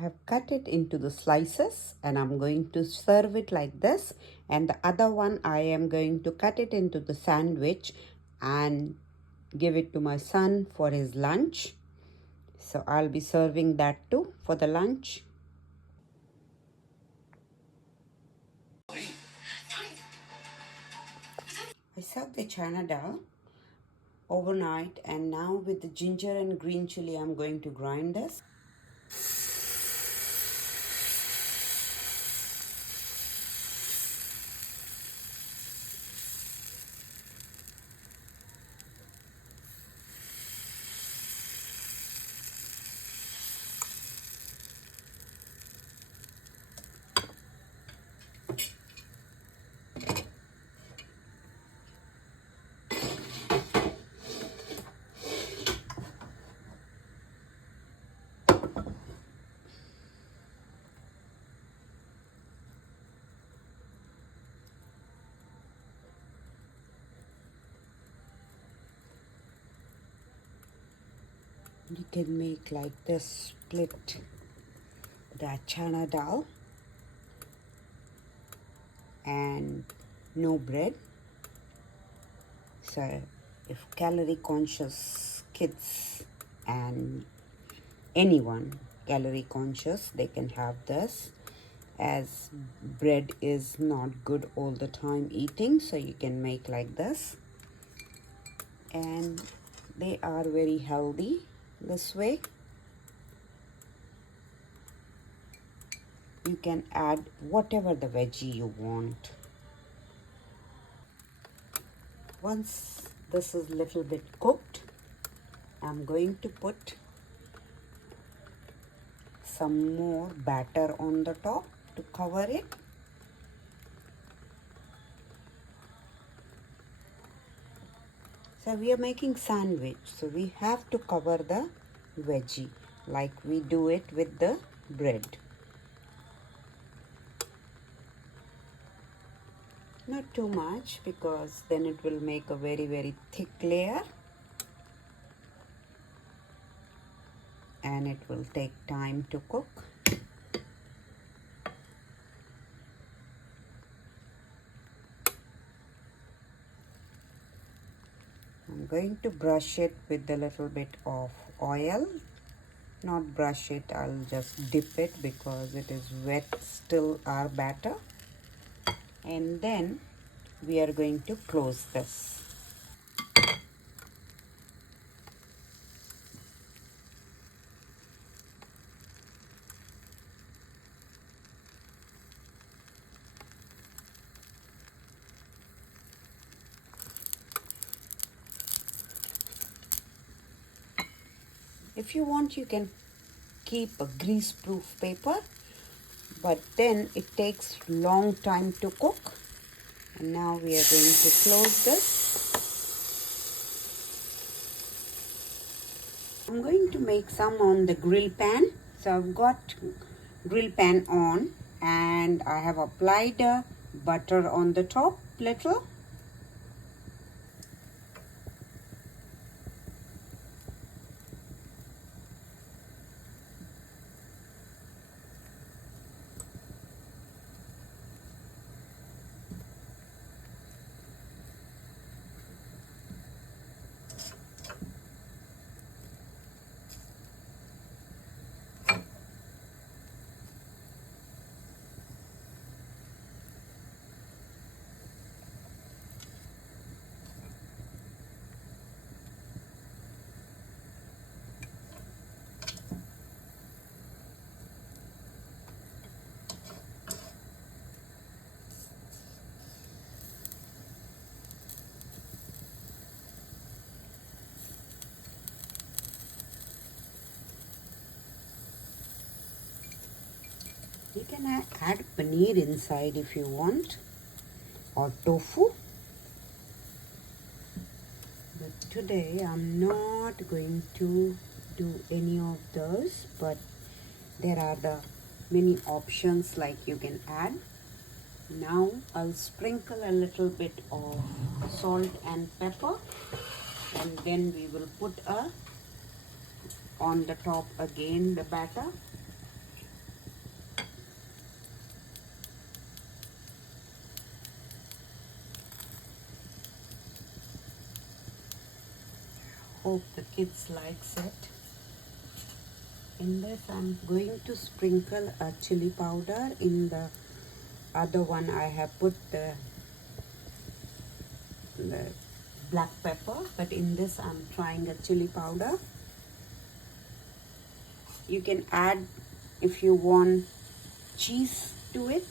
have cut it into the slices and I'm going to serve it like this. And the other one, I am going to cut it into the sandwich and give it to my son for his lunch. So I'll be serving that too for the lunch. I served the chana dal overnight, and now with the ginger and green chili, I'm going to grind this. You can make like this, split the chana dal and no bread. So if calorie conscious kids and anyone calorie conscious, they can have this, as bread is not good all the time eating, so you can make like this. And they are very healthy this way. You can add whatever the veggie you want. Once this is little bit cooked, I'm going to put some more batter on the top to cover it. So we are making sandwich, so we have to cover the veggie like we do it with the bread. Not too much, because then it will make a very thick layer and it will take time to cook. I'm going to brush it with a little bit of oil. Not brush it, I'll just dip it because it is wet still, our batter. And then we are going to close this. If you want, you can keep a grease-proof paper, but then it takes long time to cook. And now we are going to close this. I'm going to make some on the grill pan. So I've got grill pan on and I have applied butter on the top little. You can add paneer inside if you want, or tofu. But today I'm not going to do any of those, but there are the many options like you can add. Now I'll sprinkle a little bit of salt and pepper, and then we will put on the top again the batter. hope the kids likes it. In this I'm going to sprinkle a chili powder. In the other one I have put the black pepper, but in this I'm trying a chili powder. You can add, if you want, cheese to it.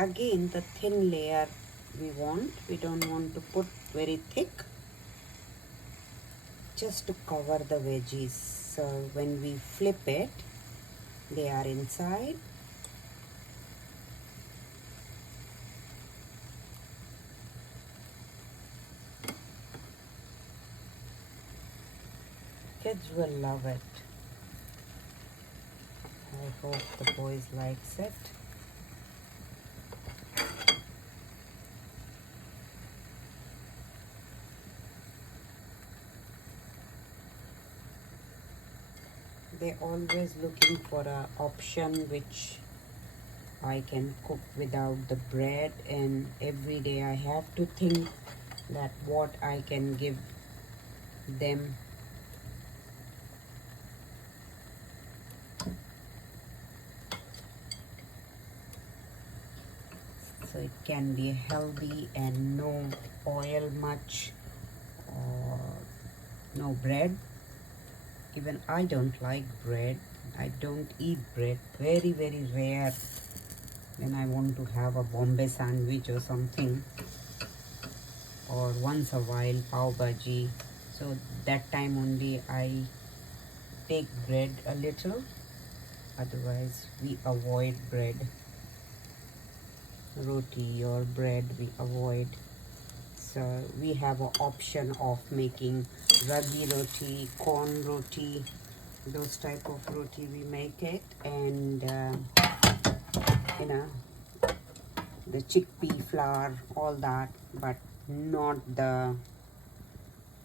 Again, the thin layer we don't want to put very thick, just to cover the veggies, so when we flip it they are inside. Kids will love it. I hope the boys likes it. They're always looking for an option which I can cook without the bread, and every day I have to think that what I can give them. So it can be healthy and no oil much or no bread. Even I don't like bread. I don't eat bread. Very, very rare when I want to have a Bombay sandwich or something, or once a while pav bhaji. So that time only I take bread a little. Otherwise we avoid bread. Roti or bread we avoid. So we have an option of making ragi roti, corn roti, those type of roti we make it, and you know, the chickpea flour, all that, but not the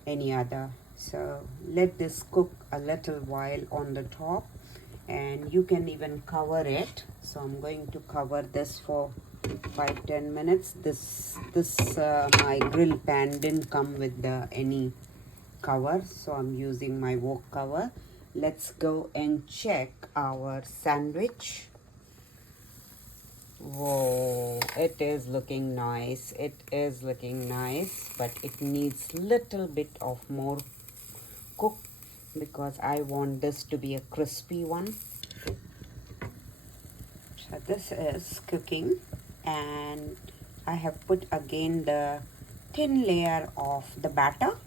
any other. So let this cook a little while on the top, and you can even cover it. So I'm going to cover this for 5-10 minutes. This my grill pan didn't come with the any cover, so I'm using my wok cover. Let's go and check our sandwich. Whoa, it is looking nice. It is looking nice, but it needs little bit of more cook because I want this to be a crispy one. So this is cooking, and I have put again the thin layer of the batter,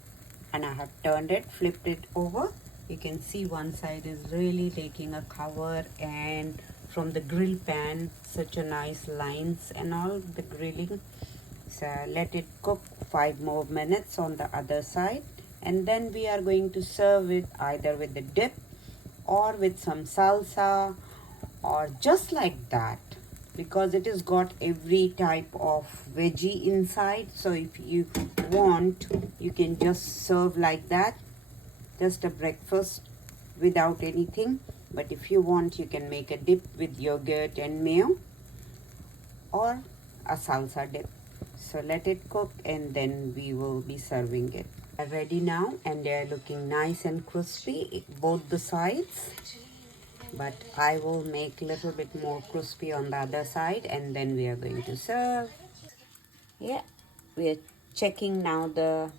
and I have turned it, flipped it over. You can see one side is really taking a cover, and from the grill pan such a nice lines and all the grilling. So let it cook 5 more minutes on the other side, and then we are going to serve it either with the dip or with some salsa or just like that, because it has got every type of veggie inside. So if you want, you can just serve like that, just a breakfast without anything. But if you want, you can make a dip with yogurt and mayo or a salsa dip. So let it cook, and then we will be serving it. They're ready now, and they're looking nice and crispy both the sides, but I will make a little bit more crispy on the other side, and then we are going to serve. Yeah, we are checking now the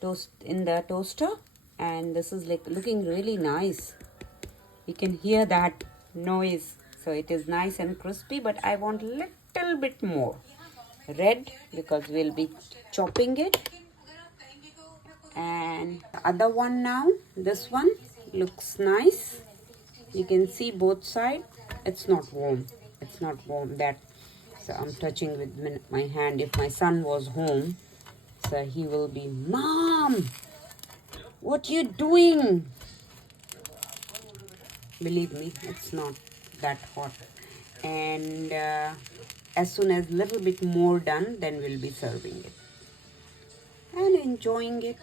toast in the toaster, and this is like looking really nice. You can hear that noise. So it is nice and crispy, but I want little bit more red because we'll be chopping it. And the other one now, this one looks nice. You can see both sides. It's not warm. It's not warm. That, so I'm touching with my hand. If my son was home, so he will be, Mom, what you doing? Believe me, it's not that hot. And as soon as little bit more done, then we'll be serving it and enjoying it.